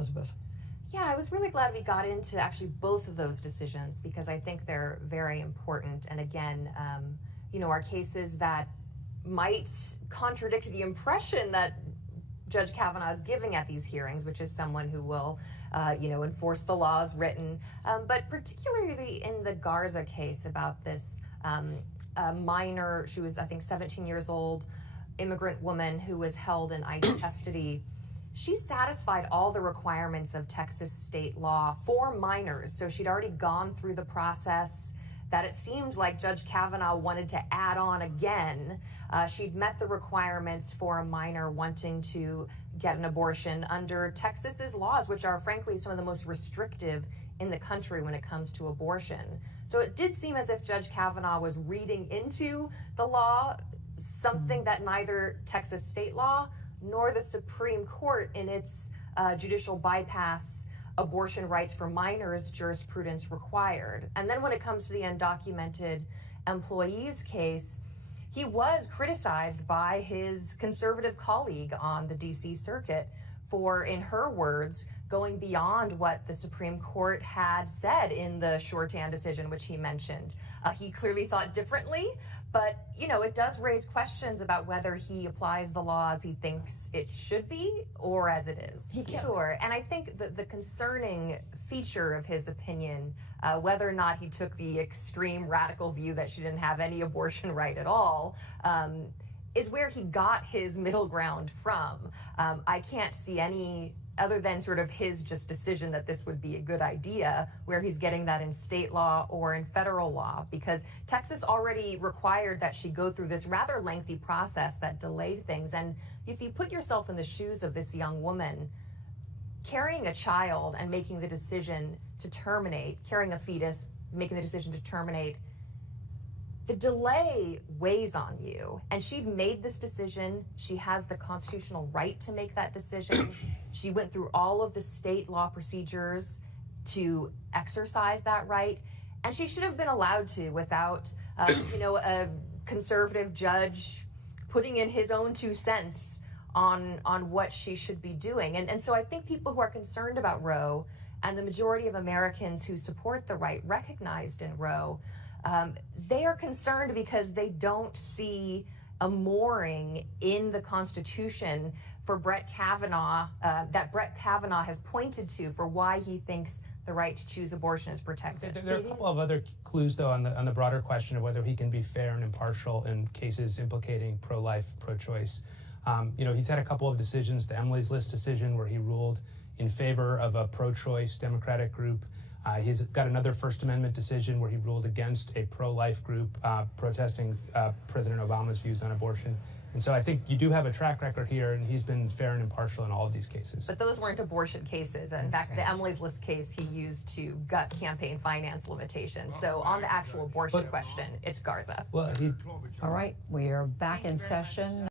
Elizabeth? Yeah, I was really glad we got into actually both of those decisions because I think they're very important. And again, are cases that might contradict the impression that Judge Kavanaugh is giving at these hearings, which is someone who will, enforce the laws written. But particularly in the Garza case about this minor, she was, I think, 17 years old, immigrant woman who was held in ICE custody. She satisfied all the requirements of Texas state law for minors. So she'd already gone through the process that it seemed like Judge Kavanaugh wanted to add on again. She'd met the requirements for a minor wanting to get an abortion under Texas's laws, which are frankly some of the most restrictive in the country when it comes to abortion. So it did seem as if Judge Kavanaugh was reading into the law something that neither Texas state law nor the Supreme Court in its judicial bypass abortion rights for minors jurisprudence required. And then when it comes to the undocumented employees case, he was criticized by his conservative colleague on the DC circuit for, in her words, going beyond what the Supreme Court had said in the Shortan decision, which he mentioned. He clearly saw it differently, but it does raise questions about whether he applies the law as he thinks it should be or as it is. Sure, and I think the concerning feature of his opinion, whether or not he took the extreme radical view that she didn't have any abortion right at all, is where he got his middle ground from. I can't see any other than sort of his just decision that this would be a good idea, where he's getting that in state law or in federal law, because Texas already required that she go through this rather lengthy process that delayed things. And if you put yourself in the shoes of this young woman, carrying a child and making the decision to terminate, carrying a fetus, making the decision to terminate, the delay weighs on you. And she made this decision. She has the constitutional right to make that decision. She went through all of the state law procedures to exercise that right. And she should have been allowed to without, a conservative judge putting in his own 2 cents on what she should be doing. And so I think people who are concerned about Roe and the majority of Americans who support the right recognized in Roe, they are concerned because they don't see a mooring in the Constitution for Brett Kavanaugh, that Brett Kavanaugh has pointed to for why he thinks the right to choose abortion is protected. There are a couple of other clues, though, on the broader question of whether he can be fair and impartial in cases implicating pro-life, pro-choice. He's had a couple of decisions, the Emily's List decision, where he ruled in favor of a pro-choice Democratic group. He's got another First Amendment decision where he ruled against a pro-life group protesting President Obama's views on abortion. And so I think you do have a track record here, and he's been fair and impartial in all of these cases. But those weren't abortion cases. In fact, the Emily's List case he used to gut campaign finance limitations. So on the actual abortion question, it's Garza. All right, we are back in session.